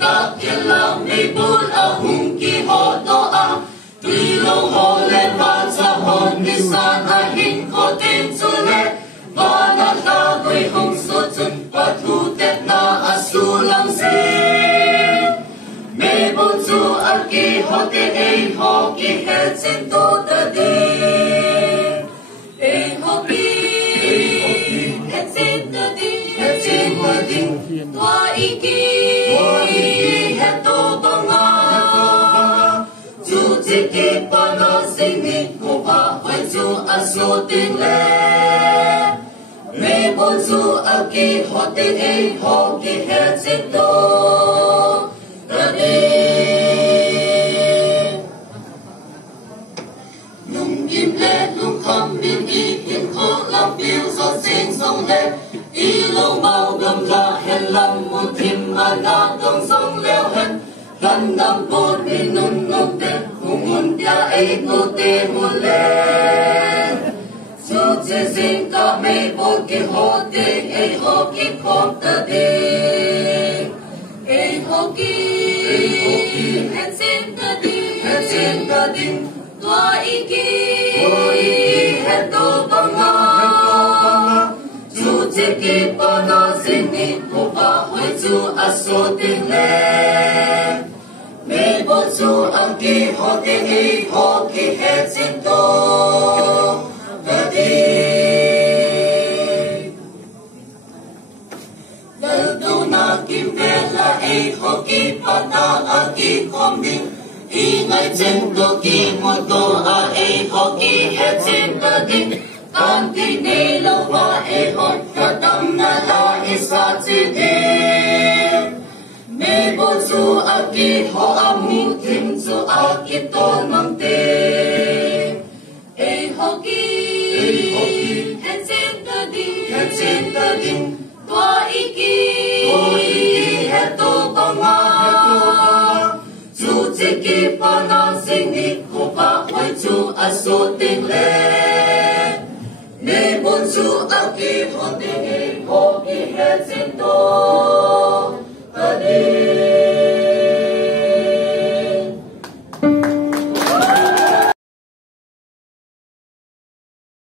ta Khela mê bùn a hung kỳ họ to a tuy lâu họ lên và sa hồn đi san a hình khó tên chu lệ và na ta quay hông số chân và thu tết na a su lăng xin mê bùn chu a kỳ họ tên ấy họ kỳ hết trên tô ta đi ấy họ kỳ hết trên ta đi hết trên ta đi toa ý kỳ hết tô bằng a chú chỉ kỳ ba nó sinh đi cô ba quay chú a số tiền lệ mê bố chú a kỳ họ tên ấy họ kỳ hết trên tô ta đi nung im lệ nung không bin y in khó làm phiêu gió trên sông lệ y lâu mau gầm ra hèn lâm một thìm mà na đông sông leo hết gần năm bốn đi nung nung tên cùng nguồn tia ấy nô tê một lên chú chế sinh cả mê bố kỳ hô tê ấy hô kỳ khóm ta đi ấy hô kỳ hết xin ta đi hết xin ta đi toa ý kỳ hết tô bằng a chú chế kỳ ba na xin đi cô ba huế chú a số tiền lệ mê bố chú ăn kỳ họ tên ý họ kỳ hết xin tô ta đi đời tu na kim về là ấy họ kỳ ba ta a kỳ khom bình y ngay trên tô kỳ một tô a ấy họ kỳ hết xin ta đi tan kỳ nê lâu và ấy họ cả tâm na la y sa chi đi mê bố chú a kỳ họ a mu thim chú a kỳ tôn mang tê ê họ kỳ hết xin ta đi toa ý kỳ hết tô bằng a chú chỉ kỳ ba na sinh đi cô ba quay chú a số tiền lệ mê bố chú a kỳ họ tên ấy họ kỳ hết xin tô